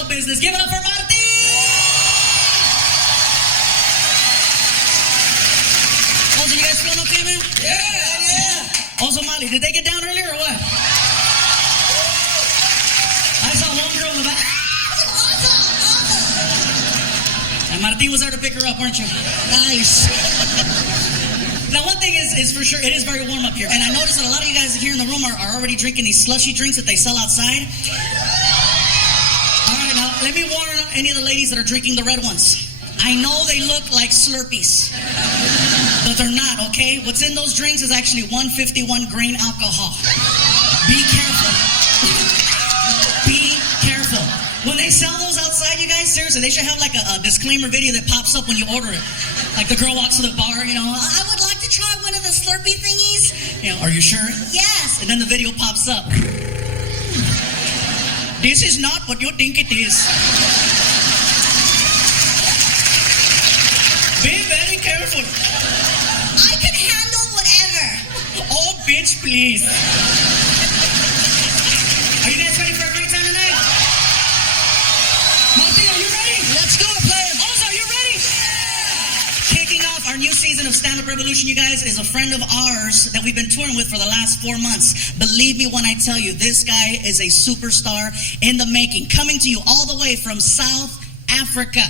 show business. Give it up for Martin! Also, you guys feeling okay, man? Yeah. Also, Molly, did they get down earlier or what? I saw one girl in the back. And Martin was there to pick her up, weren't you? Nice. Now, one thing is for sure, it is very warm up here. And I noticed that a lot of you guys here in the room are already drinking these slushy drinks that they sell outside. All right, now, let me warn any of the ladies that are drinking the red ones. I know they look like Slurpees, but they're not, okay? What's in those drinks is actually 151 grain alcohol. Be careful. Be careful. When they sell those outside, you guys, seriously, they should have like a disclaimer video that pops up when you order it. Like the girl walks to the bar, you know, I would like to try one of the Slurpee thingies. You know, are you sure? Yes. And then the video pops up. This is not what you think it is. Be very careful. I can handle whatever. Oh, bitch, please. Are you guys ready for a great time tonight? Monty, are you ready? Let's do it, player. Also, are you ready? Kicking off our new season of Stand Up Revolution, you guys, is a friend of ours that we've been touring with for the last 4 months. Believe me when I tell you, this guy is a superstar in the making. Coming to you all the way from South Africa.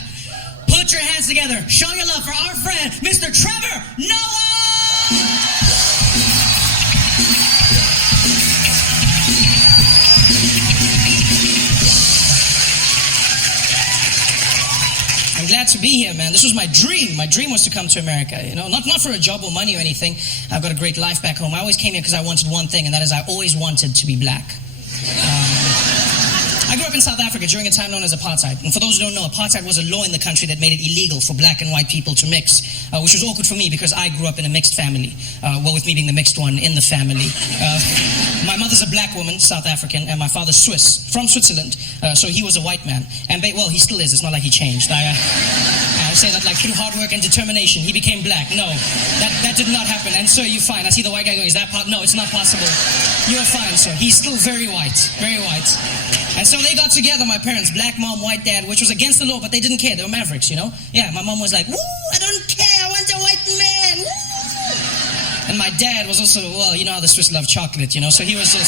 Put your hands together. Show your love for our friend, Mr. Trevor Noah! I'm glad to be here, man. This was my dream. My dream was to come to America, you know, not for a job or money or anything. I've got a great life back home. I always came here because I wanted one thing, and that is I always wanted to be black. I grew up in South Africa during a time known as apartheid. And for those who don't know, apartheid was a law in the country that made it illegal for black and white people to mix, which was awkward for me because I grew up in a mixed family. Well, with me being the mixed one in the family. My mother's a black woman, South African, and my father's Swiss, from Switzerland. So he was a white man. And, well, he still is. It's not like he changed. I say that like through hard work and determination, he became black. No, that did not happen. And sir, you're fine. I see the white guy going, is that part? No, it's not possible. You're fine, sir. He's still very white. Very white. And so they got together, my parents, black mom, white dad, which was against the law, but they didn't care. They were mavericks, you know? Yeah, my mom was like, woo, I don't care, I want a white man, woo! And my dad was also, well, you know how the Swiss love chocolate, you know? So he was in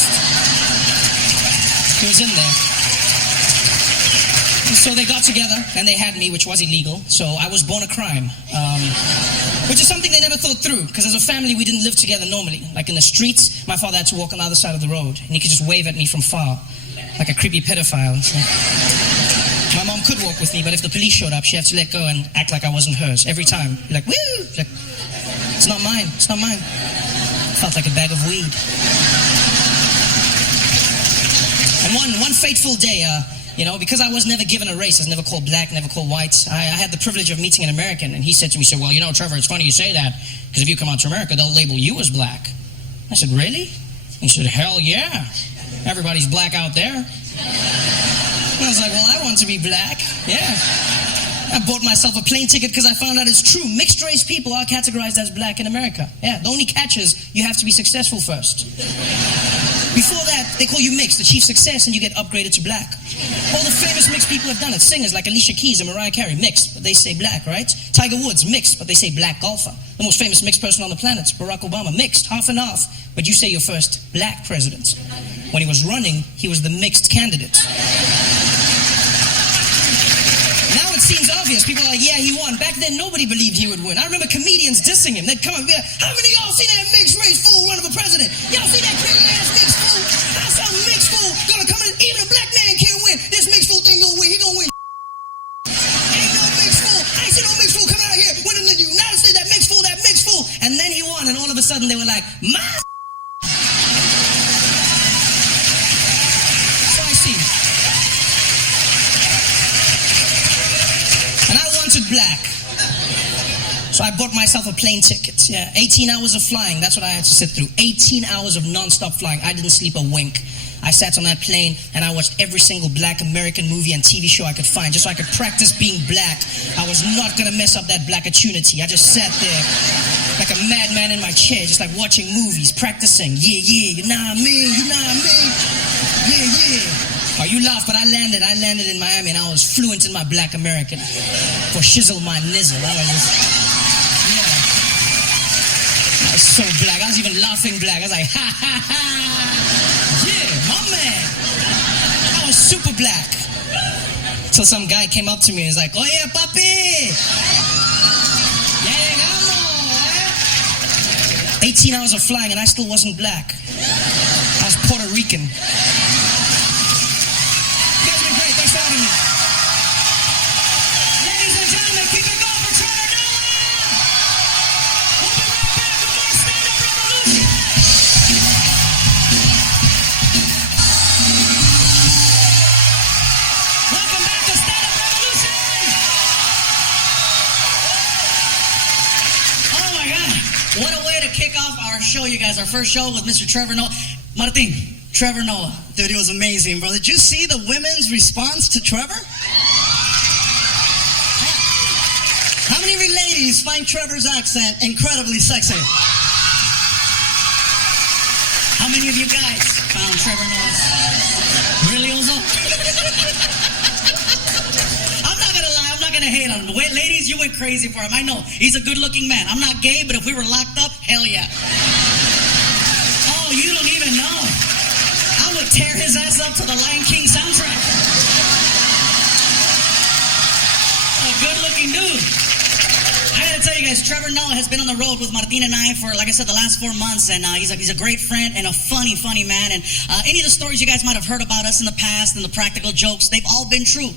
there. And so they got together, and they had me, which was illegal. So I was born a crime, which is something they never thought through, because as a family, we didn't live together normally. Like in the streets, my father had to walk on the other side of the road, and he could just wave at me from far. Like a creepy pedophile. So my mom could walk with me, but if the police showed up, she had to let go and act like I wasn't hers every time. Like, woo! Like, it's not mine. It's not mine. Felt like a bag of weed. And one fateful day, you know, because I was never given a race, I was never called black, never called white, I had the privilege of meeting an American, and he said to me, well, you know, Trevor, it's funny you say that, because if you come out to America, they'll label you as black. I said, really? He said, hell yeah. Everybody's black out there. I was like, well, I want to be black. Yeah. I bought myself a plane ticket because I found out it's true. Mixed race people are categorized as black in America. Yeah. The only catch is you have to be successful first. Before that, they call you mixed, achieve success, and you get upgraded to black. All the famous mixed people have done it. Singers like Alicia Keys and Mariah Carey, mixed, but they say black, right? Tiger Woods, mixed, but they say black golfer. The most famous mixed person on the planet, Barack Obama, mixed, half and half, but you say you're first black president. When he was running, he was the mixed candidate. Now it seems obvious. People are like, yeah, he won. Back then, nobody believed he would win. I remember comedians dissing him. They'd come up and be like, how many of y'all see that mixed race fool running for president? Y'all see that crazy ass mixed fool? How's some mixed fool gonna come in? Even a black man can't win. This mixed fool thing gonna win. He gonna win. Ain't no mixed fool. I ain't see no mixed fool coming out here winning in the United States. That mixed fool, that mixed fool. And then he won, and all of a sudden they were like, my. Black. So I bought myself a plane ticket. Yeah, 18 hours of flying. That's what I had to sit through. 18 hours of non-stop flying. I didn't sleep a wink. I sat on that plane and I watched every single black American movie and TV show I could find just so I could practice being black. I was not going to mess up that black opportunity. I just sat there like a madman in my chair, just like watching movies, practicing. Yeah, yeah, you know what I mean? You know what I mean? Yeah, yeah. Oh, you laugh, but I landed in Miami and I was fluent in my black American. For shizzle my nizzle. I was just, yeah. I was so black. I was even laughing black. I was like, ha, ha, ha. Yeah, my man. I was super black. Till some guy came up to me and was like, oh yeah, papi. Ya llegamos, eh? 18 hours of flying and I still wasn't black. I was Puerto Rican. Ladies and gentlemen, keep it going for Trevor Noah! We'll be right back with more Stand-Up Revolution! Welcome back to Stand-Up Revolution! Oh my God. What a way to kick off our show, you guys. Our first show with Mr. Trevor Noah. Martin, Trevor Noah. Dude, it was amazing, bro. Did you see the women's response to Trevor? How many ladies find Trevor's accent incredibly sexy? How many of you guys found Trevor Noah's really Ozo? I'm not gonna lie, I'm not gonna hate on him. Wait, ladies, you went crazy for him. I know, he's a good-looking man. I'm not gay, but if we were locked up, hell yeah. Oh, you don't even know. I would tear his ass up to the Lion King soundtrack. A good-looking dude. I gotta tell you guys, Trevor Noah has been on the road with Martin and I for, like I said, the last 4 months, and he's a great friend and a funny man. And any of the stories you guys might have heard about us in the past and the practical jokes, they've all been true,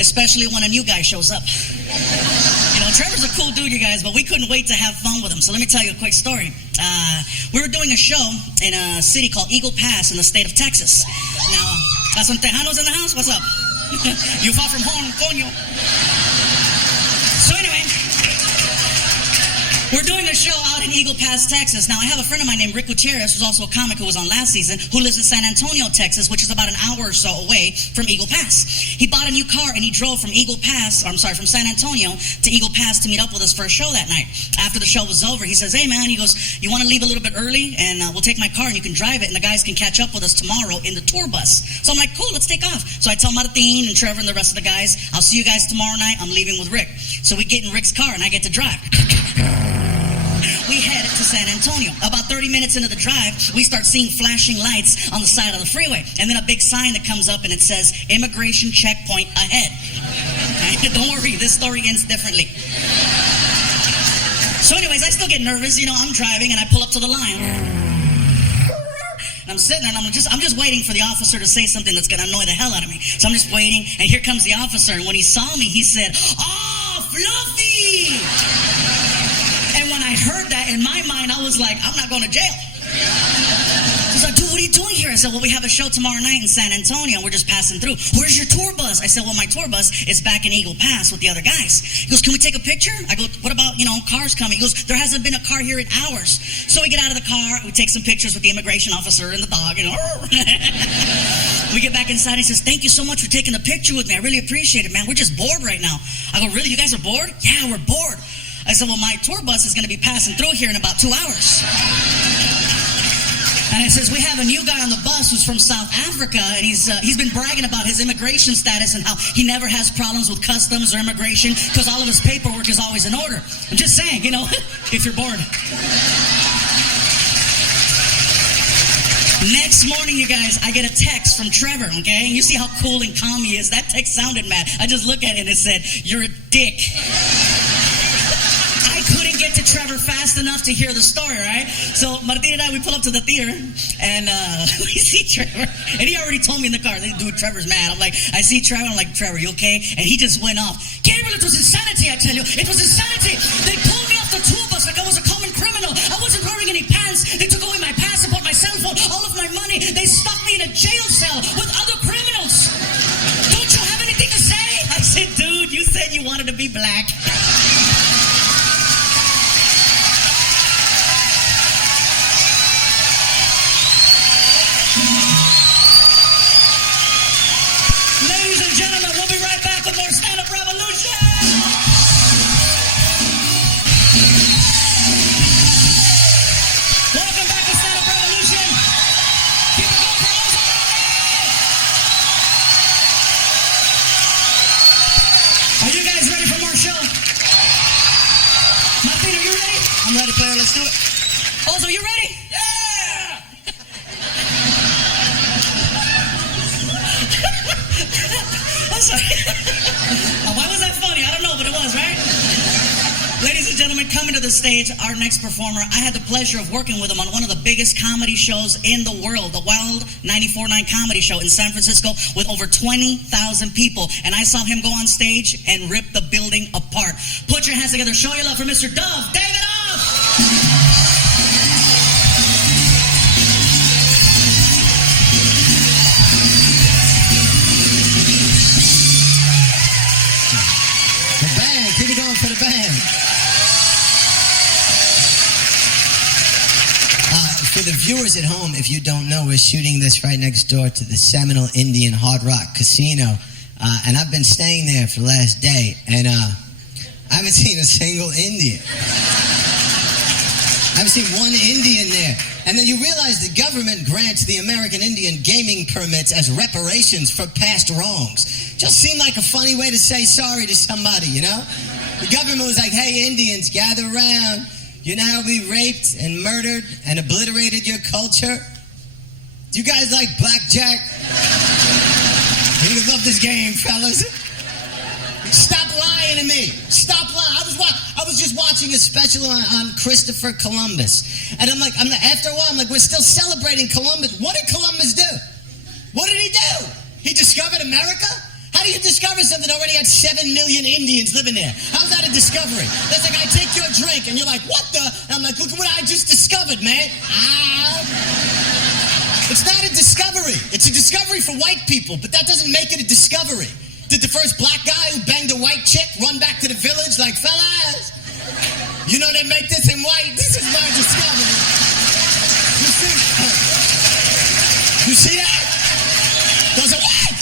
especially when a new guy shows up. You know, Trevor's a cool dude, you guys, but we couldn't wait to have fun with him. So let me tell you a quick story. We were doing a show in a city called Eagle Pass in the state of Texas. Now, got some Tejanos in the house? What's up? You far from home, coño. So anyway, we're doing a show out in Eagle Pass, Texas. Now, I have a friend of mine named Rick Gutierrez, who's also a comic who was on last season, who lives in San Antonio, Texas, which is about an hour or so away from Eagle Pass. He bought a new car and he drove from from San Antonio to Eagle Pass to meet up with us for a show that night. After the show was over, he says, hey man, he goes, you want to leave a little bit early and we'll take my car and you can drive it and the guys can catch up with us tomorrow in the tour bus. So I'm like, cool, let's take off. So I tell Martin and Trevor and the rest of the guys, I'll see you guys tomorrow night. I'm leaving with Rick. So we get in Rick's car and I get to drive. We headed to San Antonio. About 30 minutes into the drive, we start seeing flashing lights on the side of the freeway. And then a big sign that comes up and it says, immigration checkpoint ahead. Okay? Don't worry, this story ends differently. So anyways, I still get nervous. You know, I'm driving and I pull up to the line. And I'm sitting there and I'm just waiting for the officer to say something that's going to annoy the hell out of me. So I'm just waiting and here comes the officer. And when he saw me, he said, oh, Fluffy! And when I heard that, in my mind, I was like, I'm not going to jail. He's like, dude, what are you doing here? I said, well, we have a show tomorrow night in San Antonio. We're just passing through. Where's your tour bus? I said, well, my tour bus is back in Eagle Pass with the other guys. He goes, can we take a picture? I go, what about, cars coming? He goes, there hasn't been a car here in hours. So we get out of the car. We take some pictures with the immigration officer and the dog. We get back inside. He says, thank you so much for taking the picture with me. I really appreciate it, man. We're just bored right now. I go, really? You guys are bored? Yeah, we're bored. I said, well, my tour bus is going to be passing through here in about 2 hours. And it says, we have a new guy on the bus who's from South Africa, and he's been bragging about his immigration status and how he never has problems with customs or immigration because all of his paperwork is always in order. I'm just saying, if you're bored. Next morning, you guys, I get a text from Trevor, okay? And you see how cool and calm he is. That text sounded mad. I just looked at it and it said, you're a dick. Couldn't get to Trevor fast enough to hear the story, right? So Martin and I, we pull up to the theater and we see Trevor, and he already told me in the car, dude, Trevor's mad. I'm like, I see Trevor, I'm like, Trevor, you okay? And he just went off. Gabriel, it was insanity, I tell you. It was insanity. They pulled me off the tour bus like I was a common criminal. I wasn't wearing any pants. They took away my passport, my cell phone, all of my money. They stuck me in a jail cell with other criminals. Don't you have anything to say? I said, dude, you said you wanted to be black. stage our next performer. I had the pleasure of working with him on one of the biggest comedy shows in the world, the Wild 94.9 Comedy Show in San Francisco with over 20,000 people. And I saw him go on stage and rip the building apart. Put your hands together. Show your love for Mr. Davidoff. Keep it going for the band. For the viewers at home, if you don't know, we're shooting this right next door to the Seminole Indian Hard Rock Casino. And I've been staying there for the last day, and I haven't seen a single Indian. I haven't seen one Indian there. And then you realize the government grants the American Indian gaming permits as reparations for past wrongs. Just seemed like a funny way to say sorry to somebody, you know? The government was like, hey, Indians, gather around. You know how we raped and murdered and obliterated your culture? Do you guys like blackjack? You love this game, fellas. Stop lying to me. Stop lying. I was just watching a special on Christopher Columbus. And after a while, I'm like, we're still celebrating Columbus. What did Columbus do? What did he do? He discovered America? How do you discover something that already had 7 million Indians living there? How's that a discovery? That's like, I take your drink, and you're like, what the? And I'm like, look at what I just discovered, man. It's not a discovery. It's a discovery for white people, but that doesn't make it a discovery. Did the first black guy who banged a white chick run back to the village like, fellas, you know they make this in white? This is my discovery. You see that? Those are white.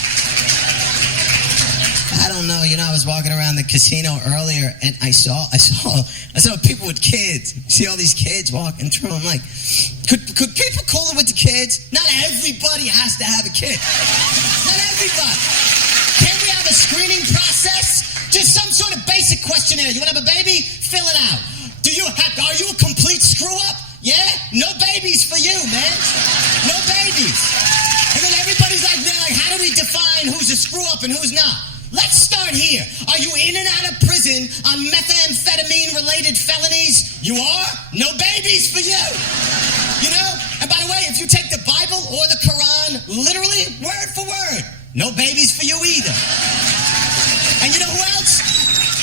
I don't know. You know, I was walking around the casino earlier, and I saw people with kids. See all these kids walking through. I'm like, could people cool it with the kids? Not everybody has to have a kid. Not everybody. Can't we have a screening process? Just some sort of basic questionnaire. You want to have a baby? Fill it out. Are you a complete screw up? Yeah? No babies for you, man. No babies. And then everybody's like, how do we define who's a screw up and who's not? Let's start here. Are you in and out of prison on methamphetamine-related felonies? You are? No babies for you. You know? And by the way, if you take the Bible or the Quran literally word for word, no babies for you either. And you know who else?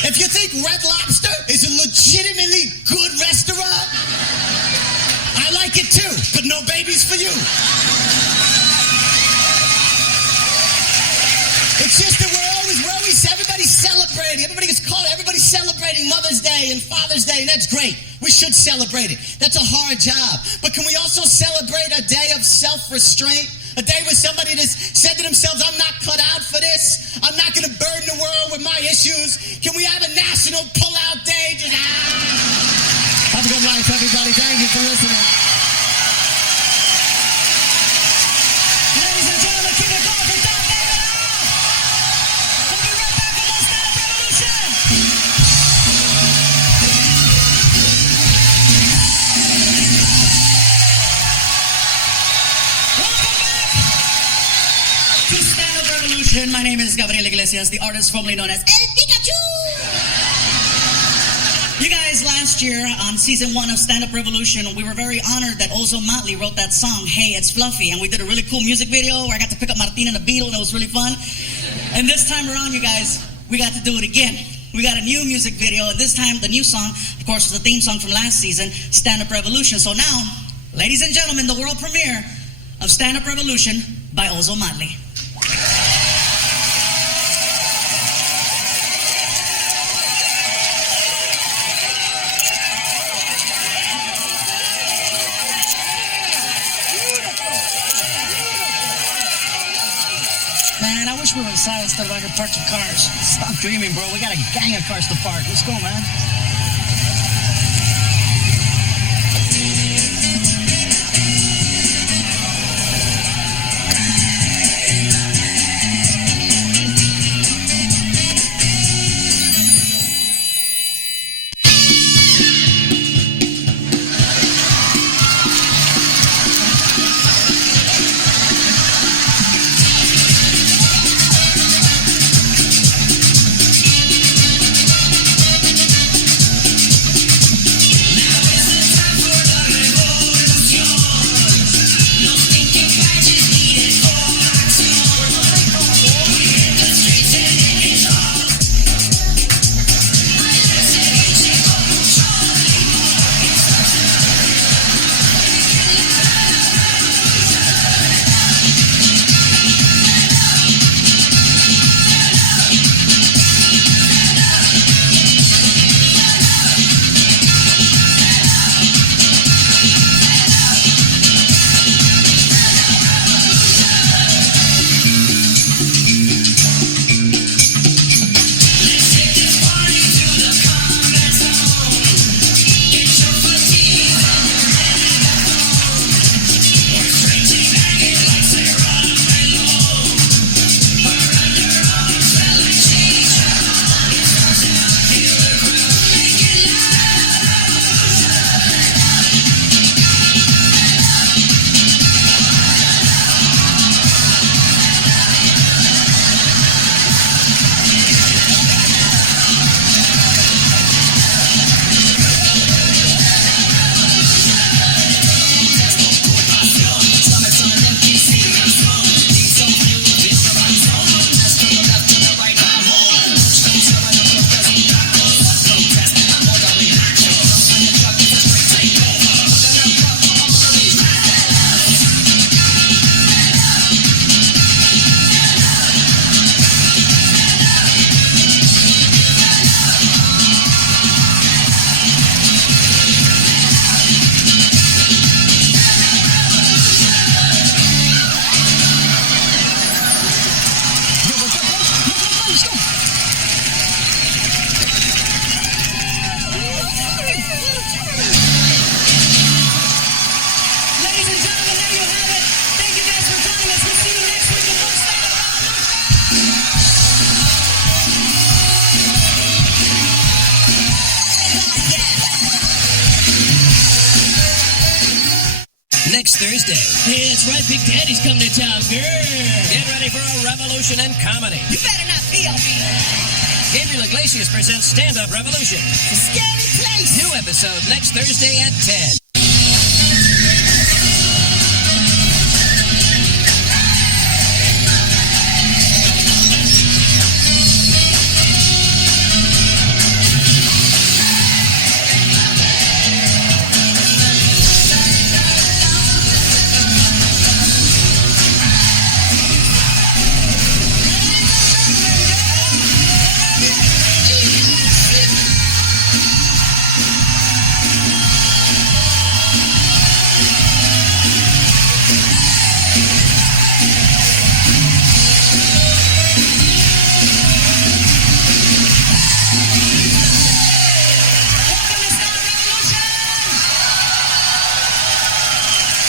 If you think Red Lobster is a legitimately good restaurant, I like it too, but no babies for you. It's just that everybody's celebrating. Everybody's celebrating Mother's Day and Father's Day, and that's great. We should celebrate it. That's a hard job. But can we also celebrate a day of self-restraint? A day where somebody just said to themselves, I'm not cut out for this. I'm not going to burden the world with my issues. Can we have a national pull-out day? Have a good life, everybody. Thank you for listening. Ladies and gentlemen, keep it going for Davidoff. We'll be right back with more Stand-Up Revolution. Welcome back to Stand-Up Revolution. My name is Gabriel Iglesias, the artist formerly known as El Pikachu. You guys, last year on season 1 of Stand-Up Revolution, we were very honored that Ozo Motley wrote that song, Hey, It's Fluffy, and we did a really cool music video where I got to pick up Martin and the Beetle, and it was really fun. And this time around, you guys, we got to do it again. We got a new music video, and this time the new song, of course, was the theme song from last season, Stand-Up Revolution. So now, ladies and gentlemen, the world premiere of Stand-Up Revolution by Ozo Motley. Man, I wish we were inside instead of out here parking cars. Stop dreaming, bro. We got a gang of cars to park. Let's go, man. next Thursday. Hey, that's right. Big Daddy's coming to town, girl. Get ready for a revolution in comedy. You better not feel me. Gabriel Iglesias presents Stand-Up Revolution. It's a scary place. New episode next Thursday at 10.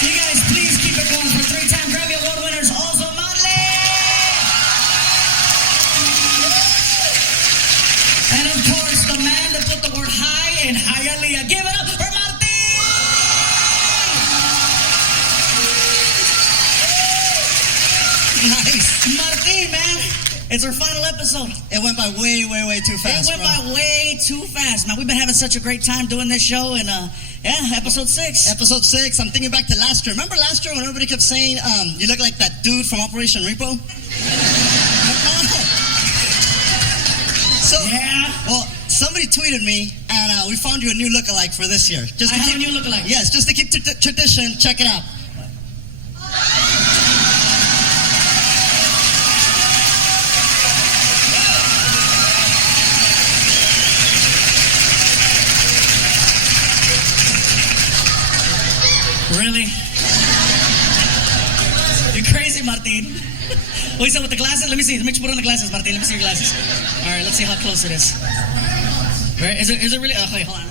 You guys, please keep it going for three-time Grammy Award winners, also Motley. And of course, the man that put the word high in Hialeah. Give it up for Martin! Nice. Martin, man. It's our final episode. It went by way too fast. It went by way too fast. Man, we've been having such a great time doing this show, and episode 6. Episode 6. I'm thinking back to last year. Remember last year when everybody kept saying, you look like that dude from Operation Repo? So, Yeah. well, somebody tweeted me, and we found you a new lookalike for this year. Just I to have a keep- new lookalike. Yes, just to keep the tradition. Check it out. Really? You're crazy, Martin. What is that with the glasses? Let me see. Let me put on the glasses, Martin. Let me see your glasses. All right, let's see how close it is. Where, is it really? Oh, wait, hold on.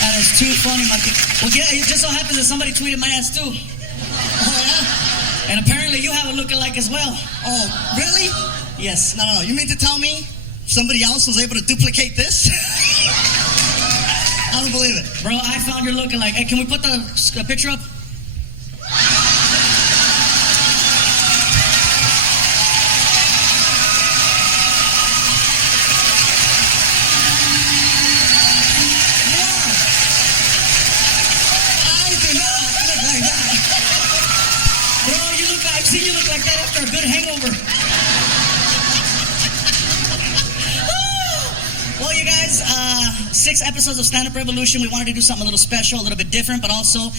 That is too funny, Martin. Well, yeah, it just so happens that somebody tweeted my ass too. Oh, yeah? And apparently you have a lookalike as well. Oh, really? Yes. No. You mean to tell me somebody else was able to duplicate this? I don't believe it. Bro, I found your lookalike. Hey, can we put the picture up? I do not look like that. Bro, I've seen you look like that after a good hangover. Well, you guys, 6 episodes of Stand-Up Revolution. We wanted to do something a little special, a little bit different, but also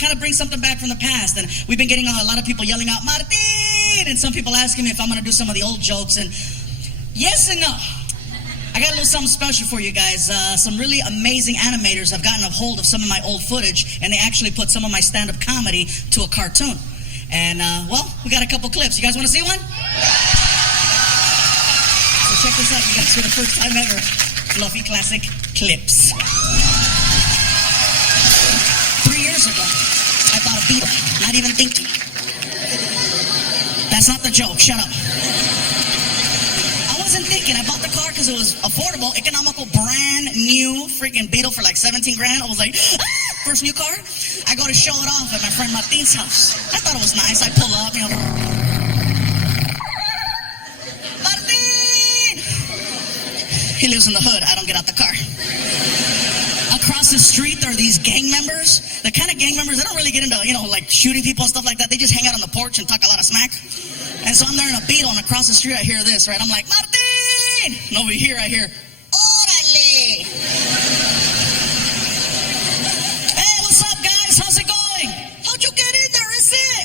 kind of bring something back from the past. And we've been getting a lot of people yelling out, Martin! And some people asking me if I'm going to do some of the old jokes. And yes and no. I got a little something special for you guys. Some really amazing animators have gotten a hold of some of my old footage, and they actually put some of my stand-up comedy to a cartoon. And, well, we got a couple clips. You guys want to see one? So check this out, you guys, for the first time ever. Fluffy Classic Clips. 3 years ago, I bought a Beetle, not even thinking. That's not the joke, shut up. I wasn't thinking, I bought the car because it was affordable, economical, brand new freaking Beetle for like 17 grand. I was like, first new car? I go to show it off at my friend Martin's house. I thought it was nice, I pull up, He lives in the hood. I don't get out the car. Across the street, there are these gang members. The kind of gang members, they don't really get into, like shooting people and stuff like that. They just hang out on the porch and talk a lot of smack. And so I'm there in a Beetle, and across the street, I hear this, right? I'm like, Martin! And over here, I hear, Orale! Hey, what's up, guys? How's it going? How'd you get in there? Is it?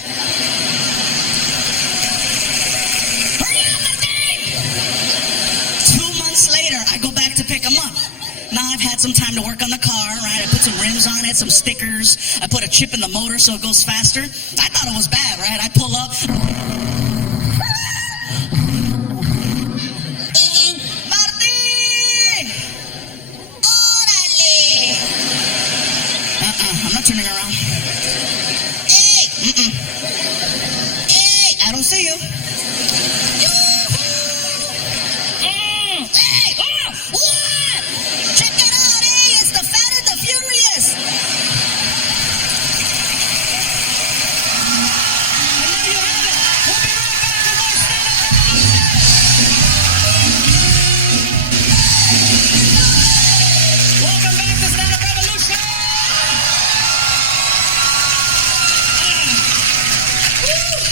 Hurry up, Martin! 2 months later, I go back to pick him up. Now I've had some time to work on the car, right? I put some rims on it, some stickers. I put a chip in the motor so it goes faster. I thought it was bad, right? I pull up. Martin! Orale! I'm not turning around. Hey! Hey! I don't see you. Hey!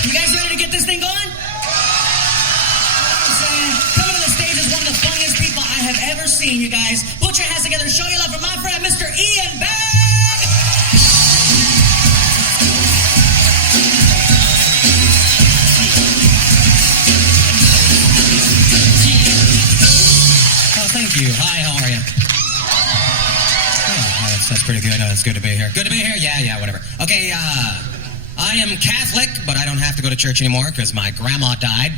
You guys ready to get this thing going? Coming to the stage is one of the funniest people I have ever seen, you guys. Put your hands together and show your love for my friend, Mr. Ian Bag. Oh, thank you. Hi, how are you? Oh, that's pretty good. It's good to be here. Good to be here? Yeah, whatever. Okay, I am Catholic, but I don't have to go to church anymore because my grandma died.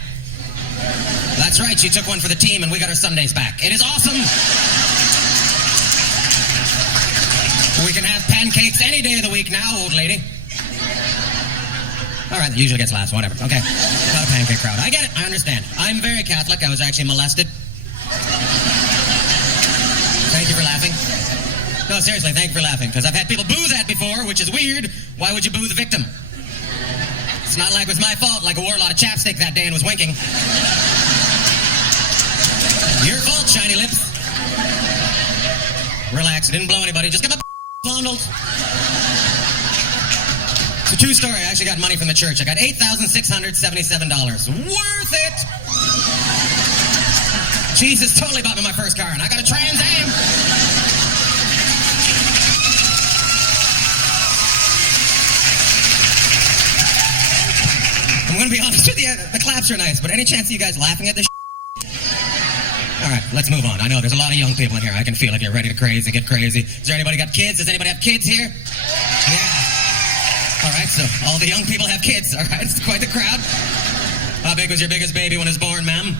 That's right, she took one for the team and we got our Sundays back. It is awesome. We can have pancakes any day of the week now, old lady. All right, that usually gets laughs, whatever. Okay, not a pancake crowd. I get it, I understand. I'm very Catholic. I was actually molested. Thank you for laughing. No, seriously, thank you for laughing, because I've had people boo that before, which is weird. Why would you boo the victim? It's not like it was my fault, like I wore a lot of chapstick that day and was winking. Your fault, shiny lips. Relax, I didn't blow anybody, just got my fondled. It's a true story. I actually got money from the church. I got $8,677. Worth it! Jesus totally bought me my first car, and I got a Trans Am. I'm gonna be honest with you, the claps are nice, but any chance of you guys laughing at this shit? All right, let's move on. I know there's a lot of young people in here. I can feel it. You're ready to get crazy. Is there anybody got kids? Does anybody have kids here? Yeah. All right, so all the young people have kids. All right, it's quite the crowd. How big was your biggest baby when it was born, ma'am?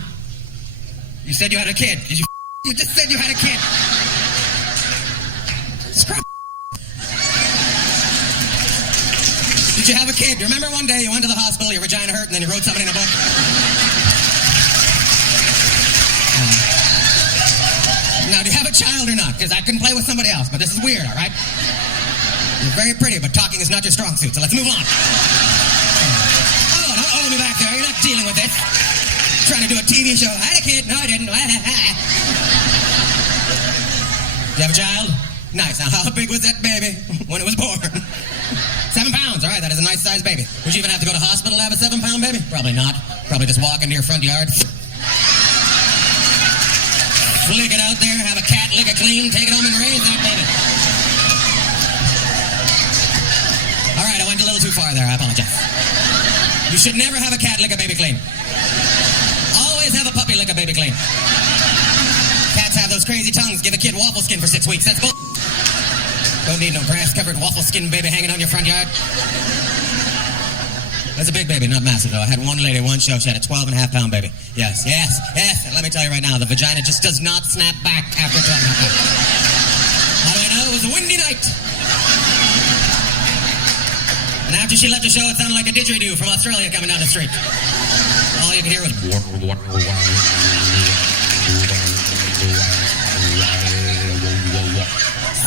You said you had a kid. Did you? You just said you had a kid. Scrap. Did you have a kid? Remember one day you went to the hospital, your vagina hurt, and then you wrote something in a book? Now, do you have a child or not? Because I can play with somebody else, but this is weird, all right? You're very pretty, but talking is not your strong suit, so let's move on. Oh, don't hold me back there. You're not dealing with this. Trying to do a TV show. I had a kid. No, I didn't. Do you have a child? Nice. Now, how big was that baby when it was born? 7 pounds. All right, that is a nice sized baby. Would you even have to go to hospital to have a 7-pound baby? Probably not. Probably just walk into your front yard. Flick it out there, have a cat lick it clean, take it home and raise that baby. All right, I went a little too far there. I apologize. You should never have a cat lick a baby clean. Always have a puppy lick a baby clean. Cats have those crazy tongues. Give a kid waffle skin for 6 weeks. That's bull. Don't need no grass-covered waffle skin baby hanging out in your front yard. That's a big baby, not massive though. I had one lady, one show, she had a 12.5-pound baby. Yes. And let me tell you right now, the vagina just does not snap back after 12.5 pounds. How do I know? It was a windy night. And after she left the show, it sounded like a didgeridoo from Australia coming down the street. All you could hear was...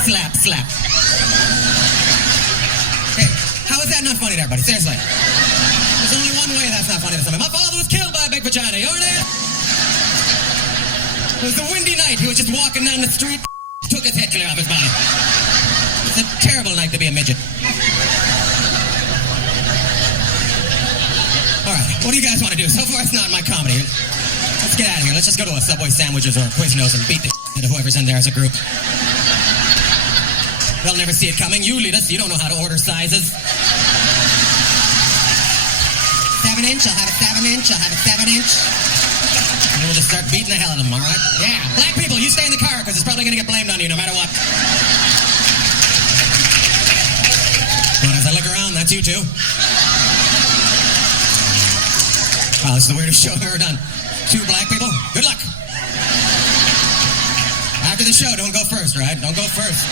slap, slap. Hey, how is that not funny to everybody? Seriously. There's only one way that's not funny to somebody. My father was killed by a big vagina. Your name? It was a windy night. He was just walking down the street, took his head clear off his body. It's a terrible night to be a midget. All right, what do you guys want to do? So far, it's not my comedy. Let's get out of here. Let's just go to a Subway Sandwiches or a Quiznos and beat the shit out of whoever's in there as a group. They'll never see it coming. You lead us. You don't know how to order sizes. 7-inch. I'll have a 7-inch. I'll have a 7-inch. And we'll just start beating the hell out of them, all right? Yeah. Black people, you stay in the car because it's probably going to get blamed on you no matter what. But as I look around, that's you too. Wow, this is the weirdest show I've ever done. 2 black people. Good luck. After the show, don't go first, all right? Don't go first.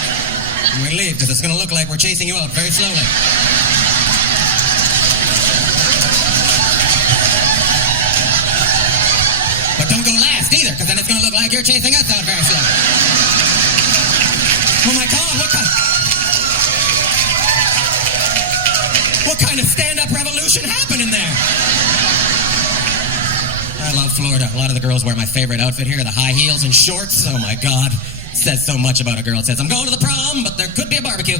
When we leave, because it's going to look like we're chasing you out very slowly. But don't go last either, because then it's going to look like you're chasing us out very slowly. Oh my God, what kind of stand-up revolution happened in there? I love Florida. A lot of the girls wear my favorite outfit here, the high heels and shorts. Oh my God. Says so much about a girl. It says, I'm going to the prom, but there could be a barbecue.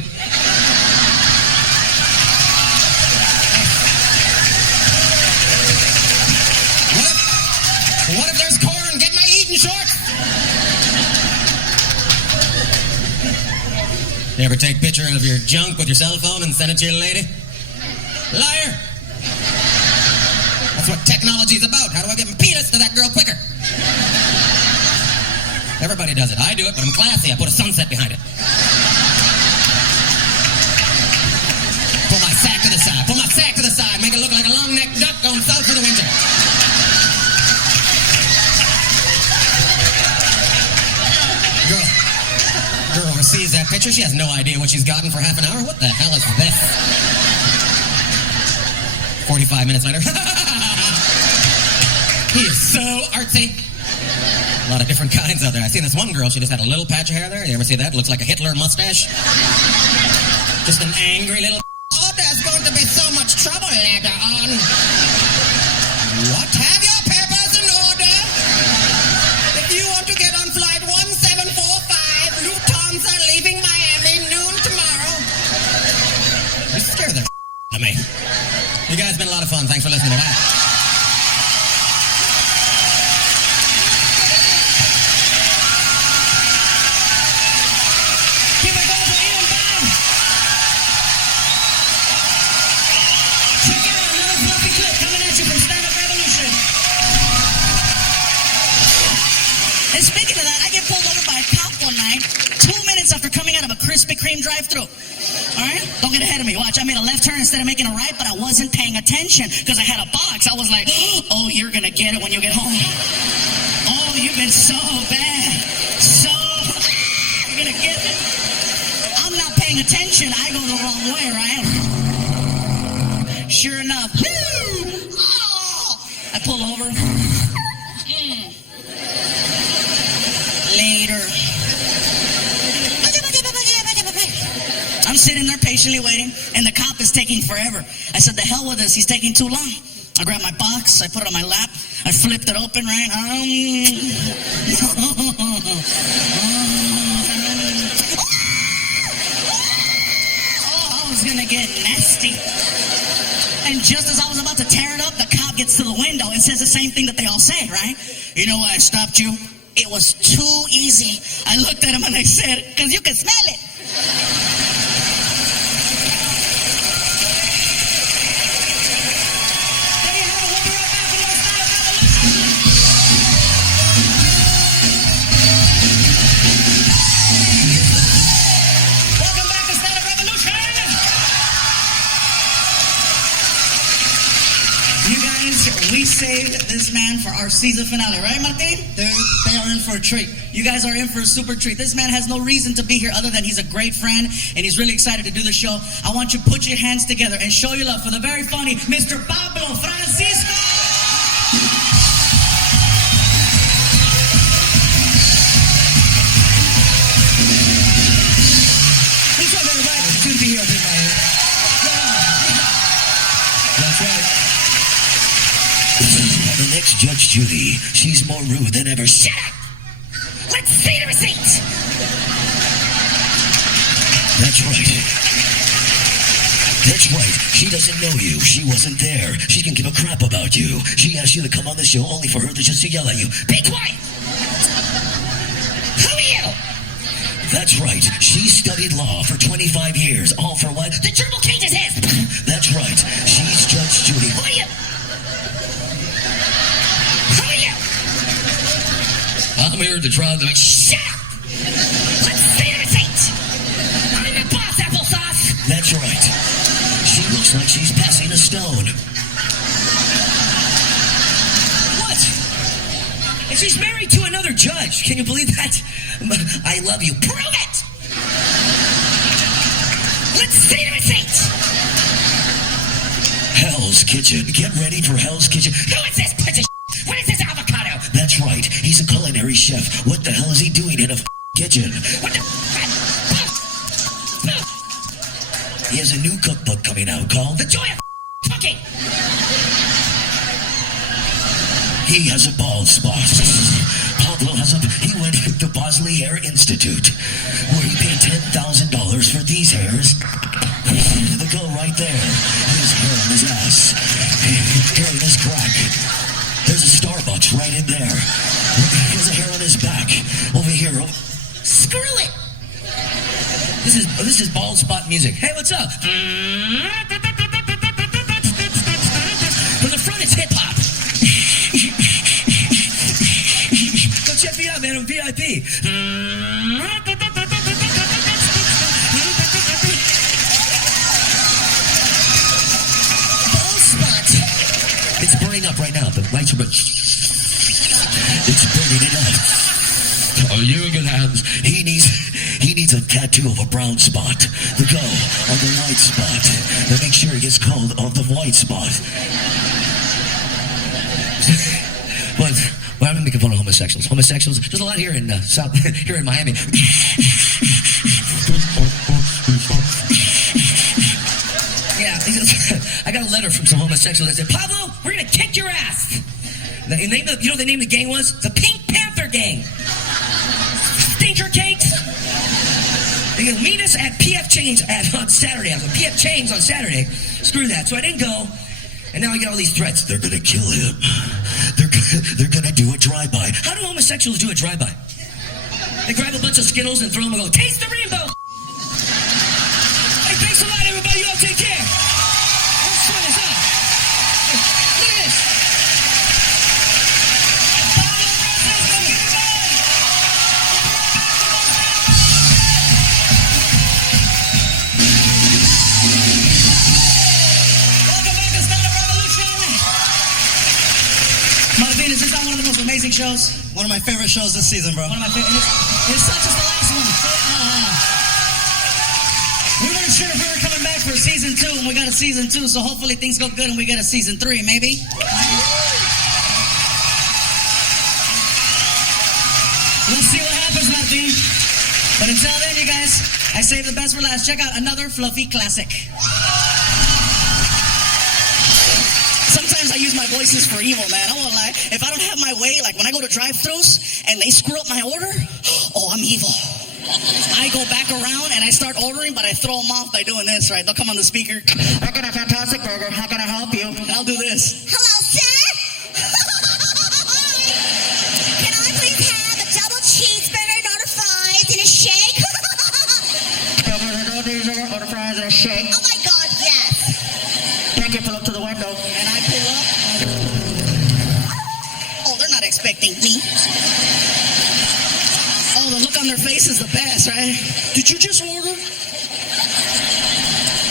You ever take a picture of your junk with your cell phone and send it to your lady? Liar! That's what technology's about. How do I get my penis to that girl quicker? Everybody does it. I do it, but I'm classy. I put a sunset behind it. Pull my sack to the side. Pull my sack to the side. Make it look like a long-necked duck going south for the winter. Girl receives that picture. She has no idea what she's gotten for half an hour. What the hell is this? 45 minutes later. He is so artsy. A lot of different kinds out there. I seen this one girl. She just had a little patch of hair there. You ever see that? Looks like a Hitler mustache. Just an angry little... Oh, there's going to be so much trouble later on. What? Have your papers in order? If you want to get on flight 1745, Lufthansa leaving Miami noon tomorrow. You scare the out of me. You guys have been a lot of fun. Thanks for listening to that. Keep it going for Ian Bob. Check it out, another fluffy clip coming at you from Stand Up Revolution. And speaking of that, I get pulled over by a cop one night, 2 minutes after coming out of a Krispy Kreme drive-thru. All right? Don't get ahead of me. Watch, I made a left turn instead of making a right, but I wasn't paying attention because I had a box. I was like, oh, you're going to get it when you get home. Oh, you've been so bad. So, you're going to get it. I'm not paying attention. I go the wrong way, right? Sure enough. I pull over. Later. I'm sitting there patiently waiting, and the cop is taking forever. I said, the hell with this, he's taking too long. I grabbed my box, I put it on my lap, I flipped it open, right? Oh, I was gonna get nasty. And just as I was about to tear it up, the cop gets to the window and says the same thing that they all say, right? You know why I stopped you? It was too easy. I looked at him and I said, because you can smell it. We saved this man for our season finale, right, Martin? They are in for a treat. You guys are in for a super treat. This man has no reason to be here other than he's a great friend and he's really excited to do the show. I want you to put your hands together and show your love for the very funny Mr. Pablo Francisco! What's up, everybody? It's good to be here up in Miami. That's right. And the next Judge Judy, she's more rude than ever. Shut up! Let's see the receipts! That's right. That's right. She doesn't know you. She wasn't there. She can give a crap about you. She asked you to come on the show only for her to just to yell at you. Be quiet! Who are you? That's right. She studied law for 25 years. All for what? The gerbil cage is his! That's right. She's Judge Judy. Who are you? I'm here to try the... Shut up! Let's see the receipts! I'm the boss, applesauce! That's right. She looks like she's passing a stone. What? And she's married to another judge. Can you believe that? I love you. Prove it! Let's see the receipts! Hell's Kitchen. Get ready for Hell's Kitchen. Who is this piece of shit? What is this avocado? That's right. He's a culinary chef. What the hell is he doing in a kitchen? What the He has a new cookbook coming out called The Joy of Cooking! He has a bald spot. Pablo has he went to the Bosley Hair Institute, where he paid $10,000 for these hairs. The girl right there. His hair on his ass. Hair in his crack. There's a Starbucks right in there. He has a hair on his back. Over here. Screw it! This is bald spot music. Hey, what's up? From the front, it's hip hop. Go check me out, man. I'm VIP. Bald spot. It's burning up right now. The lights are. It's burning it up. Are you in good hands? He needs a tattoo of a brown spot. The go on the white spot. To make sure he gets called on the white spot. But I'm making fun of homosexuals. Homosexuals. There's a lot here in here in Miami. Yeah, I got a letter from some homosexuals that said, Pablo, we're gonna kick your ass. You know what the name of the gang was? The Pink Panther Gang. Stinker cakes. They gonna meet us at PF Chains on Saturday. I was like, PF Chains on Saturday. Screw that. So I didn't go. And now I get all these threats. They're gonna kill him. They're gonna do a drive-by. How do homosexuals do a drive-by? They grab a bunch of Skittles and throw them and go, taste the rainbow. Hey, thanks a lot, everybody. You all take care. This one is up. Hey, look at this. Welcome back to Stand Up Revolution. Martin, is this not one of the most amazing shows? One of my favorite shows this season, bro. One of my favorite. It's not just the last one. We weren't sure if we were coming back for season 2, and we got a season 2, so hopefully things go good and we get a season 3, maybe. We'll see what happens, Martin. But until then, you guys, I saved the best for last. Check out another fluffy classic. Sometimes I use my voices for evil, man. I won't lie. If I don't have my way, like when I go to drive-thrus and they screw up my order, oh, I'm evil. I go back around and I start ordering, but I throw them off by doing this, right? They'll come on the speaker. I got a fantastic burger. How can I help you? And I'll do this. Hello, sir. Can I please have a double cheeseburger, not a fries, and a shake? Order fries and a shake. Oh my God, yes. Thank you. Pull up to the window. And I pull up. Oh, they're not expecting me. Oh, the look on their face is the best, right? Did you just order?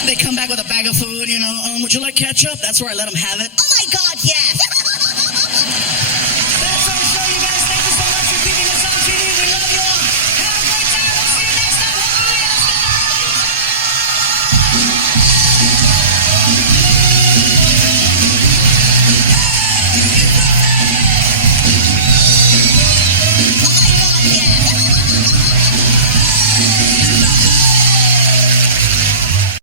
They come back with a bag of food, you know. Would you like ketchup? That's where I let them have it. Oh my God, yes.